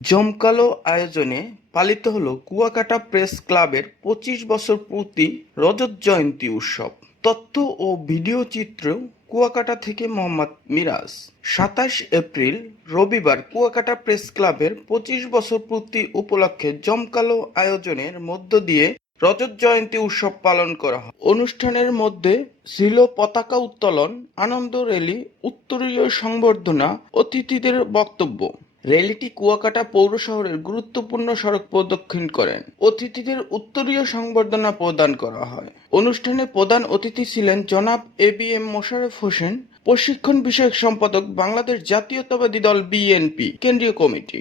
জমকালো আয়োজনে পালিত হলো কুয়াকাটা প্রেস ক্লাবের ২৫ বছর পূর্তি রজত জয়ন্তী উৎসব। তথ্য ও ভিডিও চিত্র কুয়াকাটা থেকে মোহাম্মদ মিরাজ। ২৭ এপ্রিল রবিবার কুয়াকাটা প্রেস ক্লাবের ২৫ বছর পূর্তি উপলক্ষে জমকালো আয়োজনের মধ্য দিয়ে রজত জয়ন্তী উৎসব পালন করা হয়। অনুষ্ঠানের মধ্যে ছিল পতাকা উত্তোলন, আনন্দ র্যালি, উত্তরীয় সংবর্ধনা, অতিথিদের বক্তব্য। র্যালিটি কুয়াকাটা পৌর শহরের গুরুত্বপূর্ণ সড়ক প্রদক্ষিণ করেন। অতিথিদের উত্তরীয় সংবর্ধনা প্রদান করা হয়। অনুষ্ঠানে প্রধান অতিথি ছিলেন জনাব এবিএম মোশাররফ হোসেন, প্রশিক্ষণ বিষয়ক সম্পাদক, বাংলাদেশ জাতীয়তাবাদী দল বিএনপি কেন্দ্রীয় কমিটি।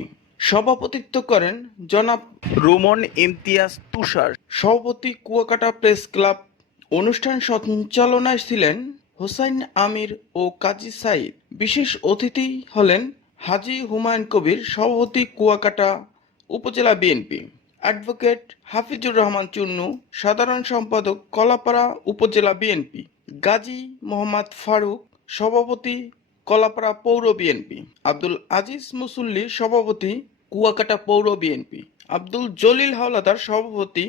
সভাপতিত্ব করেন জনাব রুমন ইমতিয়াজ তুষার, সভাপতি কুয়াকাটা প্রেস ক্লাব। অনুষ্ঠান সঞ্চালনায় ছিলেন হোসাইন আমির ও কাজী সাইদ। বিশেষ অতিথি হলেন হাজী হুমায়ুন কবির, সভাপতি কুয়াকাটা উপজেলা বিএনপি, অ্যাডভোকেট হাফিজুর রহমান চুন্নু, সাধারণ সম্পাদক কলাপাড়া উপজেলা বিএনপি, গাজী মোহাম্মদ ফারুক, সভাপতি কলাপাড়া পৌর বিএনপি, আব্দুল আজিজ মুসল্লি, সভাপতি কুয়াকাটা পৌর বিএনপি, আব্দুল জলিল হাওলাদার, সভাপতি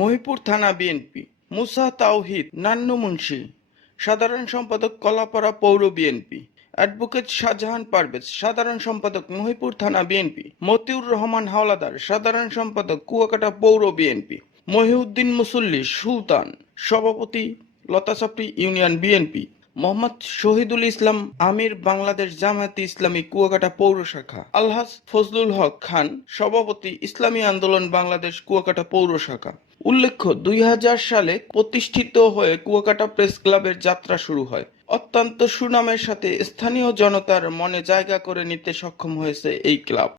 মহিপুর থানা বিএনপি, মুসা তাওহিদ নান্নু মুন্সি, সাধারণ সম্পাদক কলাপাড়া পৌর বিএনপি, অ্যাডভোকেট শাহজাহান পারভেজ, সাধারণ সম্পাদক মহিপুর থানা বিএনপি, মতিউর রহমান হাওলাদার, সাধারণ সম্পাদক কুয়াকাটা পৌর বিএনপি, মহিউদ্দিন মুসল্লি সুলতান, সভাপতি লতাচাপড়ি ইউনিয়ন বিএনপি, মোহাম্মদ শহীদুল ইসলাম আমির, বাংলাদেশ জামায়াতে ইসলামী কুয়াকাটা পৌর শাখা, আলহাজ ফজলুল হক খান, সভাপতি ইসলামী আন্দোলন বাংলাদেশ কুয়াকাটা পৌর শাখা। উল্লেখ্য, ২০০০ সালে প্রতিষ্ঠিত হয়ে কুয়াকাটা প্রেস ক্লাবের যাত্রা শুরু হয়। অত্যন্ত সুনামের সাথে স্থানীয় জনতার মনে জায়গা করে নিতে সক্ষম হয়েছে এই ক্লাব।